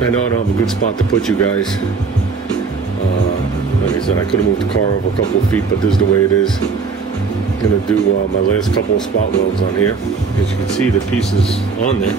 I know I don't have a good spot to put you guys. Like I said, I could have moved the car over a couple of feet, but this is the way it is. I'm gonna do my last couple of spot welds on here. As you can see, the pieces on there.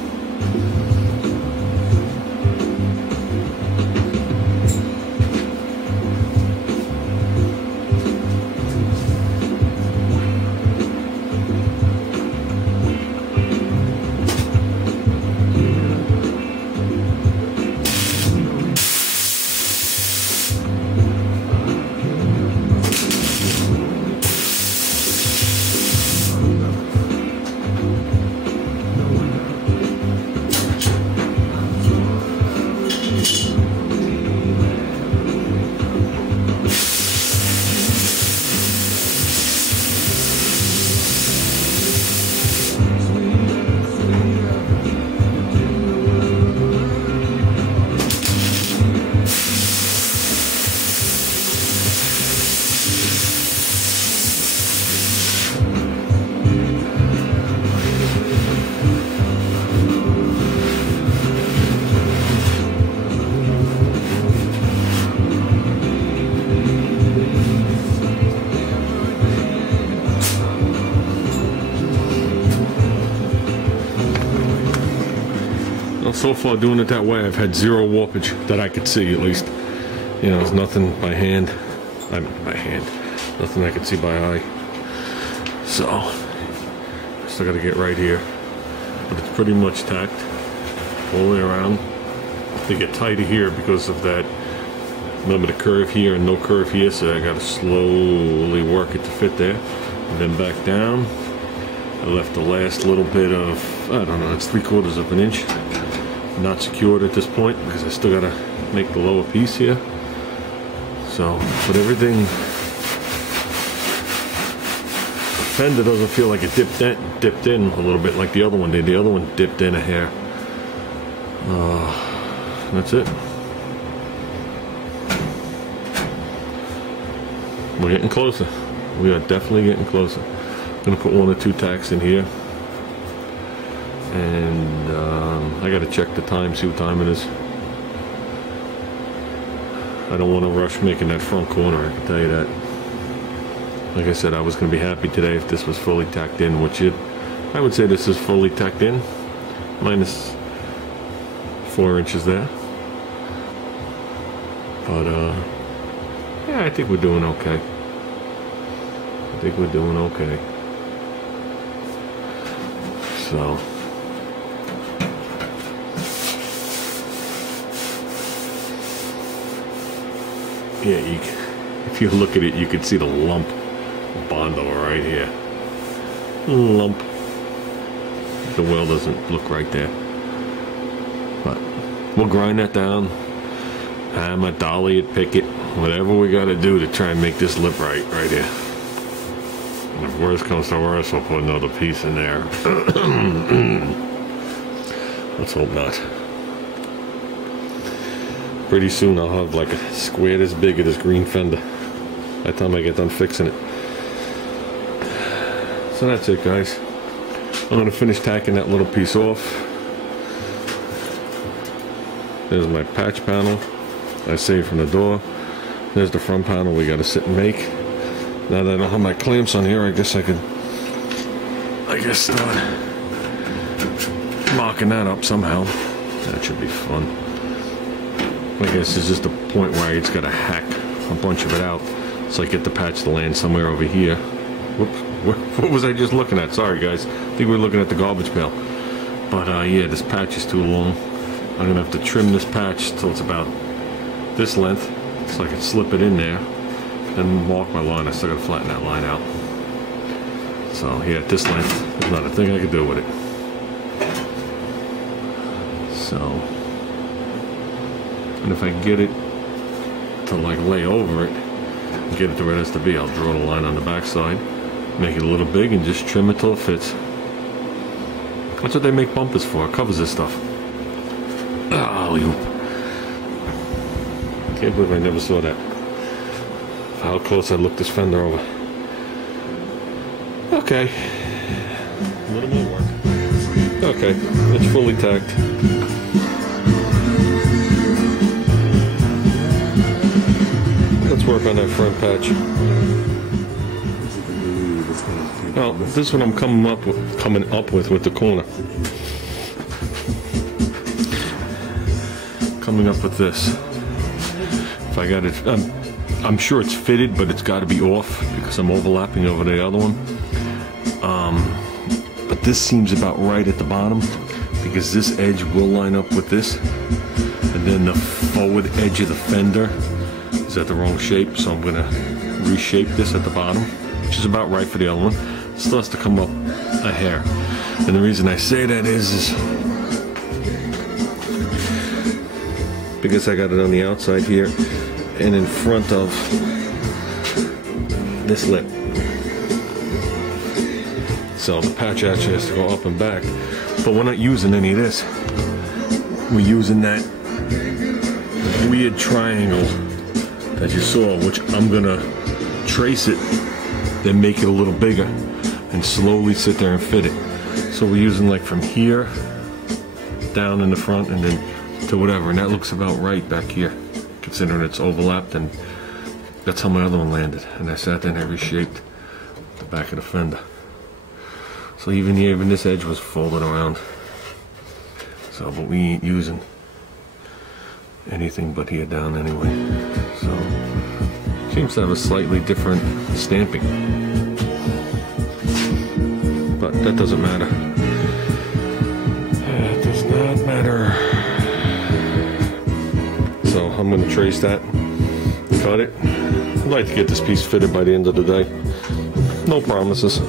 So far doing it that way, I've had zero warpage that I could see, at least. You know, there's nothing by hand. I mean, by hand. Nothing I could see by eye. So, still got to get right here. But it's pretty much tacked all the way around. They get tighter here because of that. Remember the curve here and no curve here, so I got to slowly work it to fit there. And then back down. I left the last little bit of, I don't know, it's 3/4 of an inch. Not secured at this point because I still gotta make the lower piece here. So, but everything, the fender doesn't feel like it dipped in a little bit like the other one did. The other one dipped in a hair. That's it. We're getting closer. We are definitely getting closer. I'm gonna put 1 or 2 tacks in here. And I gotta check the time, see what time it is. I don't want to rush making that front corner, I can tell you that. Like I said, I was gonna be happy today if this was fully tacked in, which I would say this is fully tacked in, minus 4 inches there. But yeah, I think we're doing okay. I think we're doing okay. So. Yeah, if you look at it, you can see the lump of Bondo right here. Lump. The weld doesn't look right there. But we'll grind that down. Hammer, dolly it, pick it. Whatever we gotta do to try and make this lip right here. And if worst comes to worst, we'll put another piece in there. Let's hope not. Pretty soon I'll have like a square this big of this green fender by the time I get done fixing it. So that's it, guys. I'm gonna finish tacking that little piece off. There's my patch panel I saved from the door. There's the front panel we gotta sit and make. Now that I don't have my clamps on here, I guess I could start marking that up somehow. That should be fun. I guess it's just a point where I just gotta hack a bunch of it out so I get the patch to land somewhere over here. Whoops, what was I just looking at? Sorry guys, I think we were looking at the garbage pail. But yeah, this patch is too long. I'm gonna have to trim this patch till it's about this length so I can slip it in there and mark my line. I still gotta flatten that line out. So yeah, at this length, there's not a thing I can do with it. So. And if I can get it to like lay over it, get it to where it has to be, I'll draw the line on the back side, make it a little big, and just trim it till it fits. That's what they make bumpers for. It covers this stuff. Oh, you! Can't believe I never saw that. How close I looked this fender over. Okay. A little more work. Okay, it's fully tacked. let's work on that front patch. Well, this is what I'm coming up with the corner. Coming up with this. If I got it, I'm sure it's fitted, but it's got to be off because I'm overlapping over the other one. But this seems about right at the bottom because this edge will line up with this, and then the forward edge of the fender is at the wrong shape, so I'm gonna reshape this at the bottom, which is about right for the other one. It still has to come up a hair, and the reason I say that is because I got it on the outside here and in front of this lip. So the patch actually has to go up and back, but we're not using any of this. We're using that weird triangle that you saw, which I'm gonna trace it, then make it a little bigger and slowly sit there and fit it. So we're using like from here down in the front and then to whatever, and that looks about right back here, considering it's overlapped, and that's how my other one landed. And I sat there and I reshaped the back of the fender. So even here, even this edge was folded around. So, but we ain't using anything but here down anyway. So, seems to have a slightly different stamping. But that doesn't matter. That does not matter. So I'm going to trace that, cut it. I'd like to get this piece fitted by the end of the day. No promises.